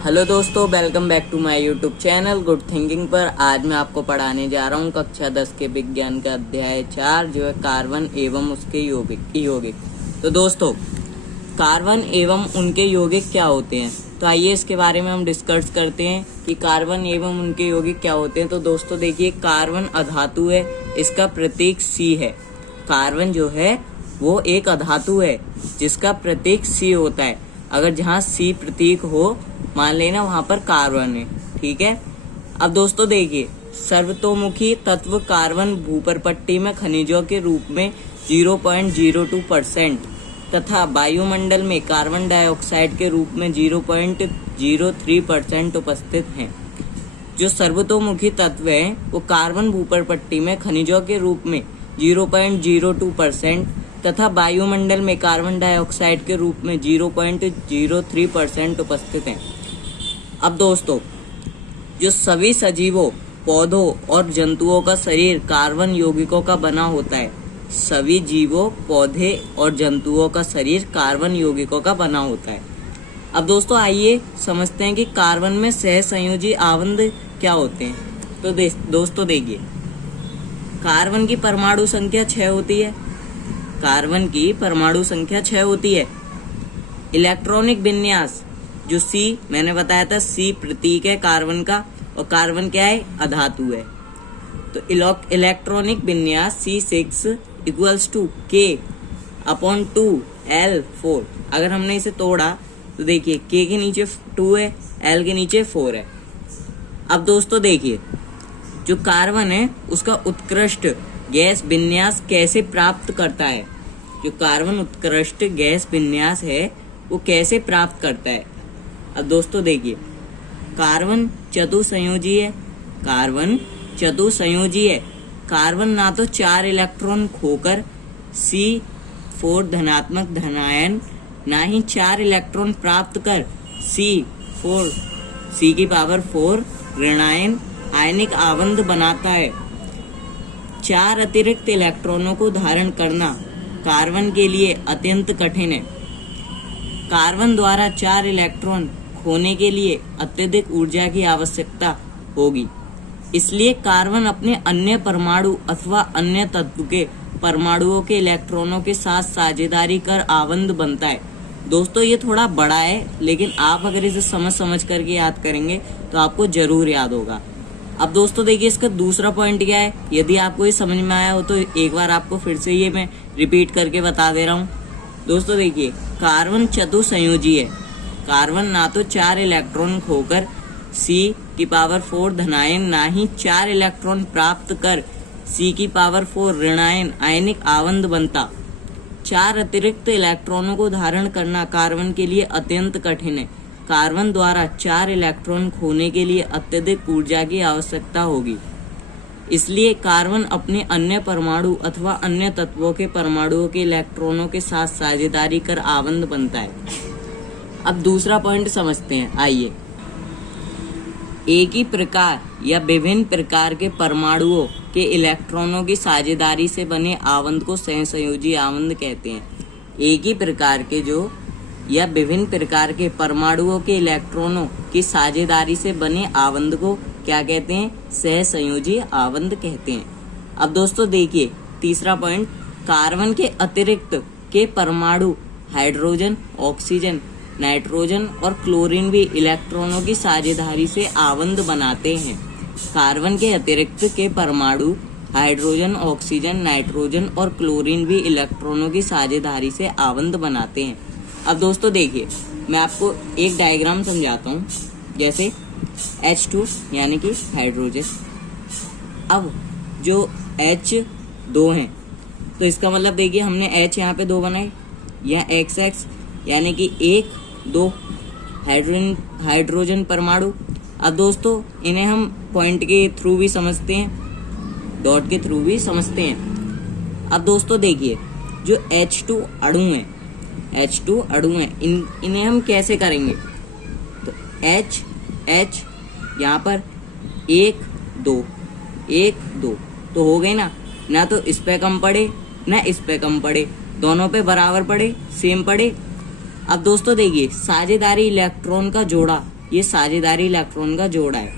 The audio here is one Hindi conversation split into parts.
हेलो दोस्तों, welcome back to my YouTube channel good thinking पर। आज मैं आपको पढ़ाने जा रहा हूँ कक्षा 10 के विज्ञान का अध्याय 4 जो है कार्बन एवं उसके यौगिक। तो दोस्तों, कार्बन एवं उनके यौगिक क्या होते हैं, तो आइए इसके बारे में हम डिस्कस करते हैं कि कार्बन एवं उनके यौगिक क्या होते हैं। तो दोस्तों देखिए, कार्बन अधातु है, इसका प्रतीक सी है। कार्बन जो है वो एक अधातु है जिसका प्रतीक सी होता है। अगर जहाँ सी प्रतीक हो मान लेना वहां पर कार्बन है, ठीक है। अब दोस्तों देखिए, सर्वतोमुखी तत्व कार्बन भूपर्पट्टी में खनिजों के रूप में 0.02% तथा वायुमंडल में कार्बन डाइऑक्साइड के रूप में 0.03% उपस्थित हैं। जो सर्वतोमुखी तत्व है वो कार्बन भूपर्पट्टी में खनिजों के रूप में 0.02% तथा वायुमंडल में कार्बन डाइऑक्साइड के रूप में 0.03% उपस्थित हैं। अब दोस्तों, जो सभी सजीवों, पौधों और जंतुओं का शरीर कार्बन यौगिकों का बना होता है। सभी जीवों, पौधे और जंतुओं का शरीर कार्बन यौगिकों का बना होता है। अब दोस्तों आइए समझते हैं कि कार्बन में सहसंयोजी आबंध क्या होते हैं। तो दोस्तों देखिए, कार्बन की परमाणु संख्या 6 होती है। कार्बन की परमाणु संख्या 6 होती है। इलेक्ट्रॉनिक विन्यास जो सी, मैंने बताया था सी प्रतीक है कार्बन का, और कार्बन क्या है, अधातु है। तो इलेक्ट्रॉनिक विन्यास C6 इक्वल्स टू K/2L4। अगर हमने इसे तोड़ा तो देखिए K के नीचे 2 है, L के नीचे 4 है। अब दोस्तों देखिए, जो कार्बन है उसका उत्कृष्ट गैस विन्यास कैसे प्राप्त करता है। जो कार्बन उत्कृष्ट गैस विन्यास है वो कैसे प्राप्त करता है। अब दोस्तों देखिए, कार्बन चतुसंयोजी है। कार्बन चतुसंयोजी है। कार्बन ना तो 4 इलेक्ट्रॉन खोकर C4 धनात्मक धनायन, ना ही 4 इलेक्ट्रॉन प्राप्त कर C4 ऋणायन आयनिक आबंध बनाता है। 4 अतिरिक्त इलेक्ट्रॉनों को धारण करना कार्बन के लिए अत्यंत कठिन है। कार्बन द्वारा 4 इलेक्ट्रॉन खोने के लिए अत्यधिक ऊर्जा की आवश्यकता होगी। इसलिए कार्बन अपने अन्य परमाणु अथवा अन्य तत्व के परमाणुओं के इलेक्ट्रॉनों के साथ साझेदारी कर आबंध बनता है। दोस्तों ये थोड़ा बड़ा है, लेकिन आप अगर इसे समझ करके याद करेंगे तो आपको जरूर याद होगा। अब दोस्तों देखिए, इसका दूसरा पॉइंट क्या है। यदि आपको ये समझ में आया हो तो एक बार आपको फिर से ये मैं रिपीट करके बता दे रहा हूँ। दोस्तों देखिए, कार्बन चतुसंयोजी है। कार्बन ना तो 4 इलेक्ट्रॉन खोकर C4 धनायन, ना ही 4 इलेक्ट्रॉन प्राप्त कर C4 ऋणायन आयनिक आबंध बनता। 4 अतिरिक्त इलेक्ट्रॉनों को धारण करना कार्बन के लिए अत्यंत कठिन है। कार्बन द्वारा 4 इलेक्ट्रॉन खोने के लिए अत्यधिक ऊर्जा की आवश्यकता होगी। इसलिए कार्बन अपने अन्य परमाणु अथवा अन्य तत्वों के परमाणुओं के इलेक्ट्रॉनों के साथ साझेदारी कर आबंध बनता है। अब दूसरा पॉइंट समझते हैं, आइए। एक ही प्रकार या विभिन्न प्रकार के परमाणुओं के इलेक्ट्रॉनों की साझेदारी से बने आबंध को सहसंयोजी आबंध कहते हैं। एक ही प्रकार के जो या विभिन्न प्रकार के परमाणुओं के इलेक्ट्रॉनों की साझेदारी से बने आबंध को क्या कहते हैं, सहसंयोजी आबंध कहते हैं। अब दोस्तों देखिए, तीसरा पॉइंट, कार्बन के अतिरिक्त के परमाणु हाइड्रोजन, ऑक्सीजन, नाइट्रोजन और क्लोरीन भी इलेक्ट्रॉनों की साझेदारी से आबंध बनाते हैं। कार्बन के अतिरिक्त के परमाणु हाइड्रोजन, ऑक्सीजन, नाइट्रोजन और क्लोरीन भी इलेक्ट्रॉनों की साझेदारी से आबंध बनाते हैं। अब दोस्तों देखिए, मैं आपको एक डायग्राम समझाता हूँ। जैसे H2 यानी कि हाइड्रोजन। अब जो H2 है तो इसका मतलब देखिए, हमने H यहाँ पे 2 बनाए, या XX यानी कि 1, 2 हाइड्रोजन परमाणु। अब दोस्तों इन्हें हम पॉइंट के थ्रू भी समझते हैं, डॉट के थ्रू भी समझते हैं। अब दोस्तों देखिए, जो H2 अणु है, इन्हें हम कैसे करेंगे। तो H यहाँ पर 1, 2 तो हो गए ना तो इस पे कम पड़े ना इस पे कम पड़े, दोनों पे बराबर पड़े, सेम पड़े। अब दोस्तों देखिए, साझेदारी इलेक्ट्रॉन का जोड़ा ये साझेदारी इलेक्ट्रॉन का जोड़ा है।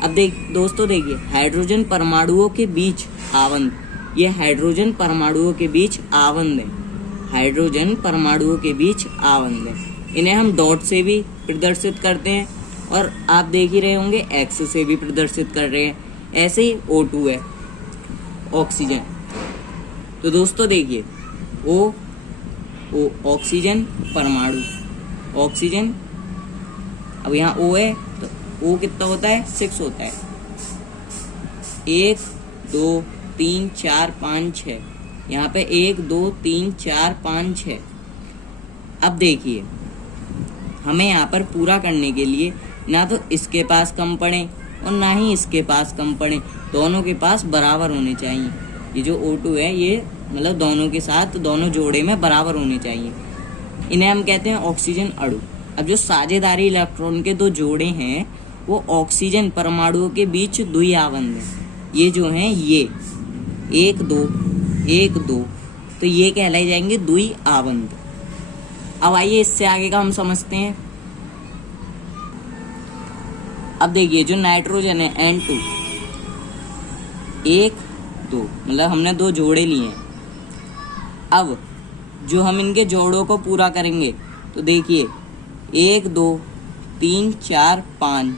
अब दोस्तों देखिए, हाइड्रोजन परमाणुओं के बीच आवंत, ये हाइड्रोजन परमाणुओं के बीच आवंत है, हाइड्रोजन परमाणुओं के बीच आवंत है। इन्हें हम डॉट से भी प्रदर्शित करते हैं और आप देख ही रहे होंगे एक्स से भी प्रदर्शित कर रहे हैं। ऐसे ही O2 है, ऑक्सीजन। तो दोस्तों देखिए, ओ ऑक्सीजन परमाणु, ऑक्सीजन, अब यहाँ O है तो O कितना होता है, 6 होता है। 1 2 3 4 5 6, यहाँ पे 1 2 3 4 5 6। अब देखिए, हमें यहाँ पर पूरा करने के लिए ना तो इसके पास कम पड़े और ना ही इसके पास कम पड़े, दोनों के पास बराबर होने चाहिए। ये जो O2 है ये मतलब दोनों के साथ, दोनों जोड़े में बराबर होने चाहिए। इन्हें हम कहते हैं ऑक्सीजन अणु। अब जो साझेदारी इलेक्ट्रॉन के दो जोड़े हैं वो ऑक्सीजन परमाणुओं के बीच द्विआवंत है। ये जो हैं ये 1 2 1 2, तो ये कहलाई जाएंगे द्विआवंत। अब आइए इससे आगे का हम समझते हैं। अब देखिए, जो नाइट्रोजन है N2, 1 2, मतलब हमने दो जोड़े लिए हैं। अब जो हम इनके जोड़ों को पूरा करेंगे तो देखिए 1 2 3 4 5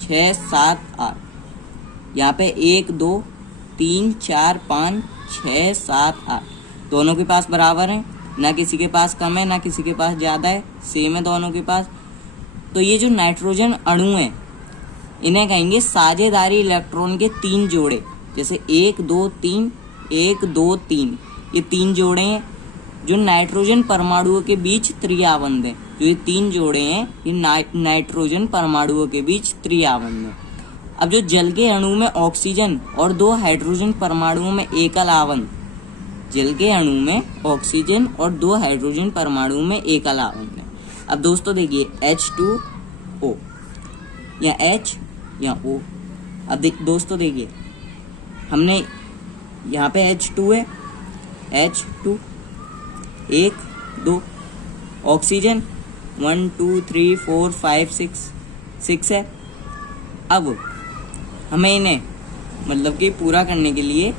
6 7 8, यहाँ पे 1 2 3 4 5 6 7 8, दोनों के पास बराबर हैं, ना किसी के पास कम है ना किसी के पास ज़्यादा है, सेम है दोनों के पास। तो ये जो नाइट्रोजन अणु हैं इन्हें कहेंगे साझेदारी इलेक्ट्रॉन के 3 जोड़े। जैसे 1 2 3 1 2 3, ये 3 जोड़े हैं जो नाइट्रोजन परमाणुओं के बीच त्रिआवंत है। जो ये 3 जोड़े हैं ये नाइट्रोजन परमाणुओं के बीच त्रिआवंत है। अब जो जल के अणु में ऑक्सीजन और 2 हाइड्रोजन परमाणुओं में एकल आवंत, जल के अणु में ऑक्सीजन और 2 हाइड्रोजन परमाणुओं में एकल आवंत है। अब दोस्तों देखिए H2O, या H या O। अब दोस्तों देखिए, हमने यहाँ पे H2 है, H2 1 2, ऑक्सीजन 1 2 3 4 5 6 है। अब हमें इन्हें मतलब कि पूरा करने के लिए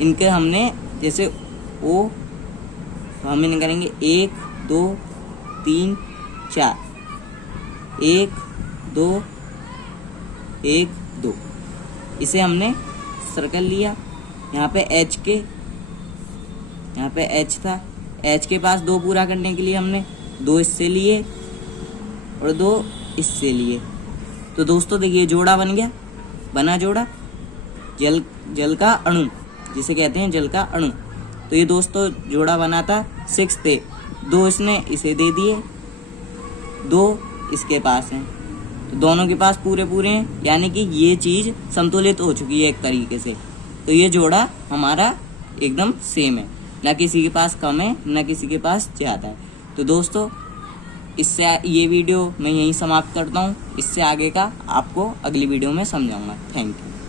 इनके हमने जैसे O, हम इन्हें करेंगे 1 2 3 4, 1 2 1 2, इसे हमने सर्कल लिया। यहाँ पे H के, यहाँ पे H था, H के पास 2 पूरा करने के लिए हमने 2 इससे लिए और 2 इससे लिए। तो दोस्तों देखिए जोड़ा बन गया, बना जोड़ा जल का अणु, जिसे कहते हैं जल का अणु। तो ये दोस्तों जोड़ा बना था 6 थे, 2 इसने इसे दे दिए, 2 इसके पास हैं, तो दोनों के पास पूरे पूरे हैं, यानी कि ये चीज़ संतुलित हो चुकी है एक तरीके से। तो ये जोड़ा हमारा एकदम सेम है, ना किसी के पास कम है ना किसी के पास ज़्यादा है। तो दोस्तों इससे ये वीडियो मैं यहीं समाप्त करता हूँ। इससे आगे का आपको अगली वीडियो में समझाऊंगा। Thank you.